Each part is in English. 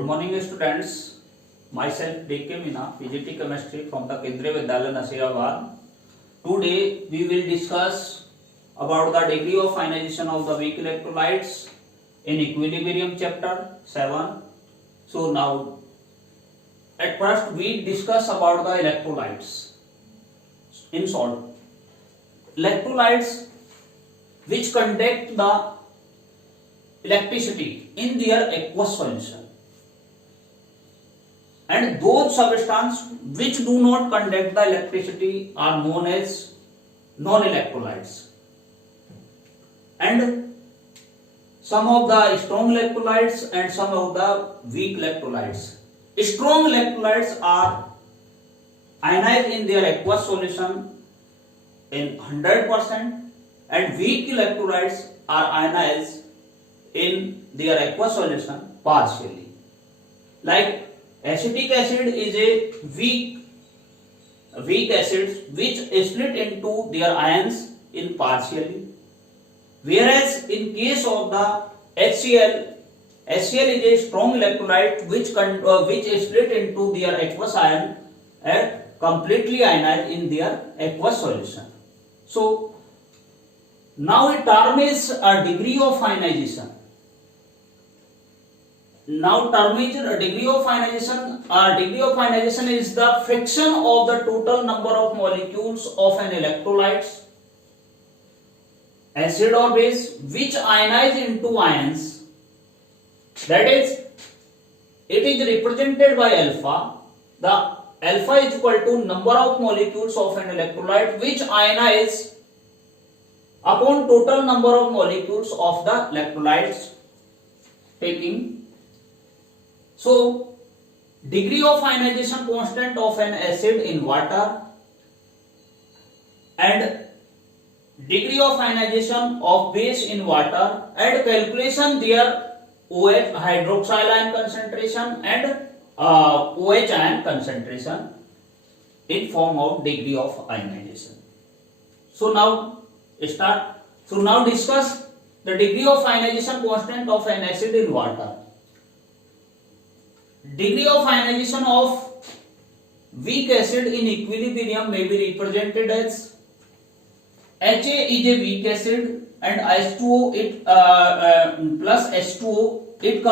Good morning students. Myself D.K. Meena, PGT Chemistry from the Kendriya Vidyalaya Nasirabad. Today we will discuss about the degree of ionization of the weak electrolytes in equilibrium chapter 7. So now at first we discuss about the electrolytes. In short, electrolytes which conduct the electricity in their aqueous solution, and those substances which do not conduct the electricity are known as non-electrolytes. And some of the strong electrolytes and some of the weak electrolytes. Strong electrolytes are ionized in their aqueous solution in 100%, and weak electrolytes are ionized in their aqueous solution partially. Like acetic acid is a weak acid which is split into their ions in partially, whereas in case of the HCl is a strong electrolyte which is split into their aqueous ion and completely ionized in their aqueous solution. So now a term is a degree of ionization. Now term is a degree of ionization. Degree of ionization is the fraction of the total number of molecules of an electrolyte, acid or base, which ionize into ions. That is, it is represented by alpha. The alpha is equal to number of molecules of an electrolyte which ionize upon total number of molecules of the electrolytes taking. So, degree of ionization constant of an acid in water and degree of ionization of base in water, and calculation their OH hydroxyl ion concentration and OH ion concentration in form of degree of ionization. So now start. So now discuss the degree of ionization constant of an acid in water. Degree of ionization of weak acid in equilibrium may be represented as Ha is a weak acid and H2O plus H2O it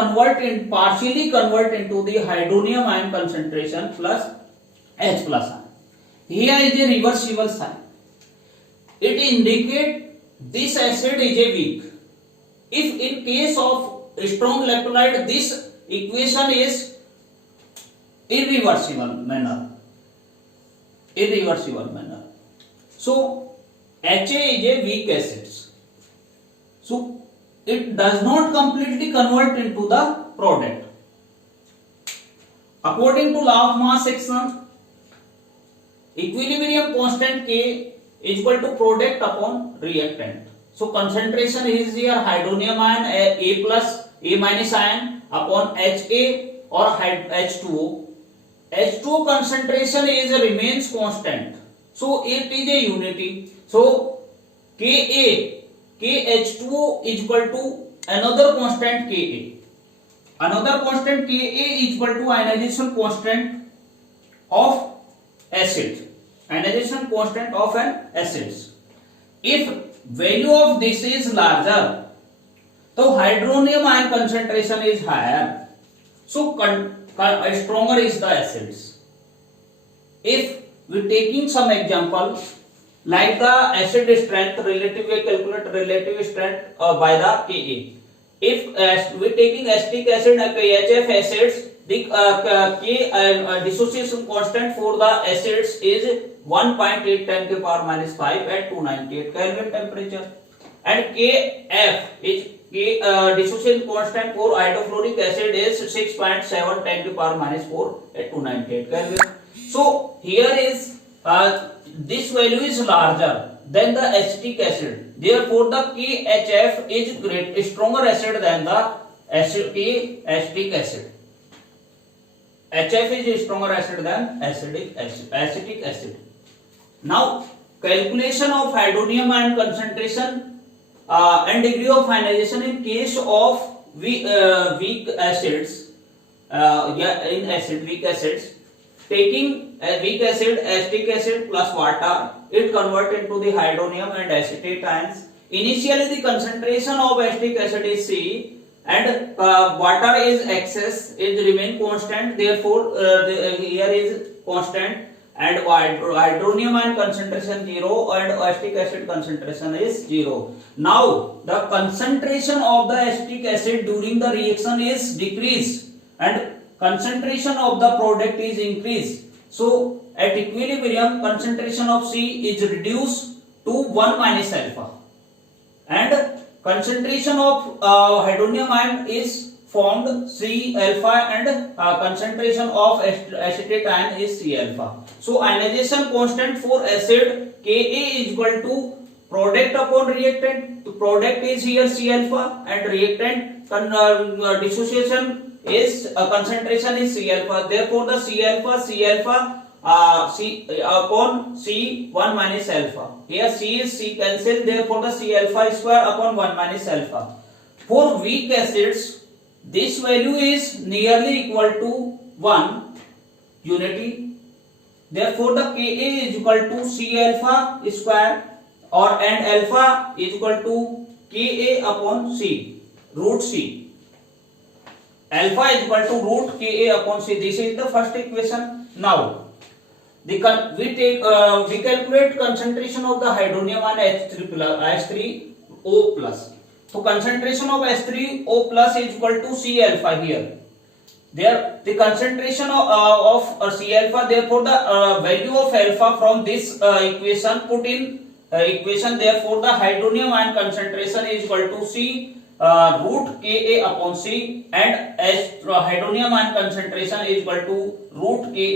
partially convert into the hydronium ion concentration plus H plus ion. Here is a reversible sign. It indicates this acid is a weak. If in case of strong electrolyte, this equation is irreversible manner. So Ha is a weak acid. So it does not completely convert into the product. According to law of mass action, equilibrium constant K is equal to product upon reactant. So concentration is here hydronium ion A plus A minus ion upon Ha or H2O. H2O concentration remains constant. So it is a unity. So KH2O is equal to another constant Ka. Another constant Ka is equal to ionization constant of acid. Ionization constant of an acid. If value of this is larger, so hydronium ion concentration is higher. So stronger is the acids. If we taking some example like the acid strength relative, we calculate relative strength by the Ka. If we taking acetic acid KHF acids, the K dissociation constant for the acids is 1.8 10 to the power minus 5 at 298 Kelvin temperature, and Kf is dissociation constant for hydrofluoric acid is 6.7 10 to the power minus 4 at 298 Kelvin. So here is this value is larger than the acetic acid. Therefore, the KHF is stronger acid than the acetic acid. HF is stronger acid than acetic acid. Now, calculation of hydronium ion concentration and degree of ionization in case of weak acids in acid, weak acids, taking a weak acid, acetic acid plus water, it convert into the hydronium and acetate ions. Initially the concentration of acetic acid is C and water is excess, it remain constant, therefore here is constant, and hydronium ion concentration 0 and acetic acid concentration is 0. Now the concentration of the acetic acid during the reaction is decreased and concentration of the product is increased. So at equilibrium concentration of C is reduced to 1 minus alpha and concentration of hydronium ion is formed C alpha and concentration of acetate ion is C alpha. So ionization constant for acid Ka is equal to product upon reactant. The product is here C alpha and reactant dissociation is concentration is C alpha. Therefore the C alpha C upon C 1 minus alpha. Here C is C cancel, therefore the C alpha square upon 1 minus alpha. For weak acids, this value is nearly equal to 1 unity. Therefore the Ka is equal to C alpha square or and alpha is equal to Ka upon C, root C. Alpha is equal to root Ka upon C. This is the first equation. Now we calculate concentration of the hydronium ion H3O plus. So concentration of H3O plus is equal to C alpha here. There the concentration of C alpha, therefore the value of alpha from this equation put in equation, therefore the hydronium ion concentration is equal to C root Ka upon C and hydronium ion concentration is equal to root Ka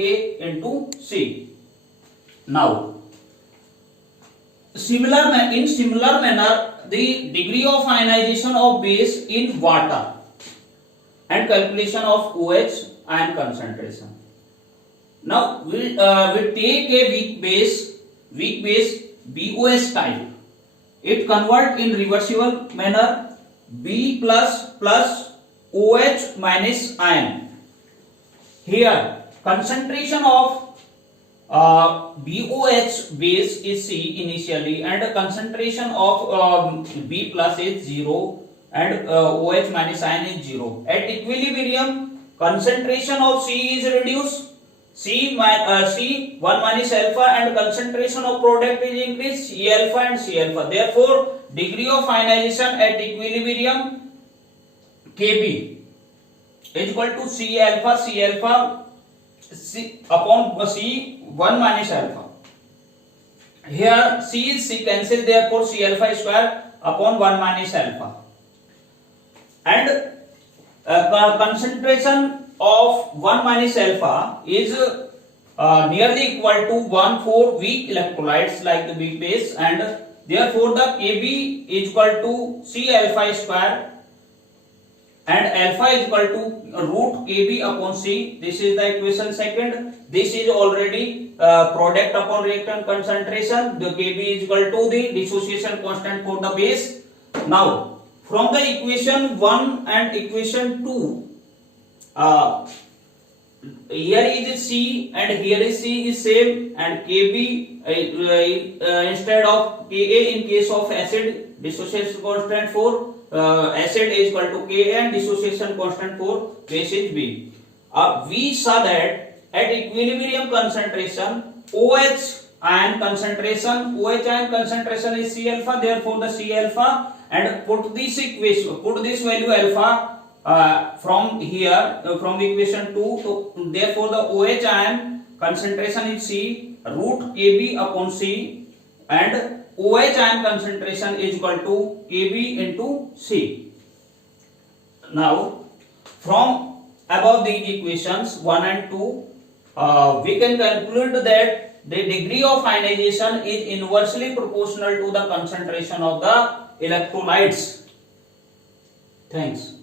into C. Now in similar manner the degree of ionization of base in water and calculation of OH ion concentration. Now we take a weak base BOS type. It convert in reversible manner B plus OH minus ion. Here concentration of BOH base is C initially and the concentration of B plus is 0 and OH minus ion is 0. At equilibrium concentration of C is reduced, C 1 minus alpha and concentration of product is increased C alpha and C alpha. Therefore degree of ionization at equilibrium Kb is equal to C alpha C upon C 1 minus alpha. Here C is C cancel, therefore C alpha square upon 1 minus alpha. And concentration of 1 minus alpha is nearly equal to 1 for weak electrolytes like the weak base, and therefore the Kb is equal to C alpha square and alpha is equal to root Kb upon C. This is the equation second. This is already product upon reactant concentration. The Kb is equal to the dissociation constant for the base. Now from the equation 1 and equation 2, here is C and here is C is same, and Kb instead of Ka in case of acid, dissociation constant for acid is equal to Ka and dissociation constant for base is B. We saw that at equilibrium concentration OH ion concentration is C alpha, therefore the C alpha, and put this equation, put this value alpha from here from equation 2, so therefore the OH ion concentration is C root Kb upon C and OH ion concentration is equal to Kb into C. Now from above the equations 1 and 2 we can conclude that the degree of ionization is inversely proportional to the concentration of the electrolytes. Thanks.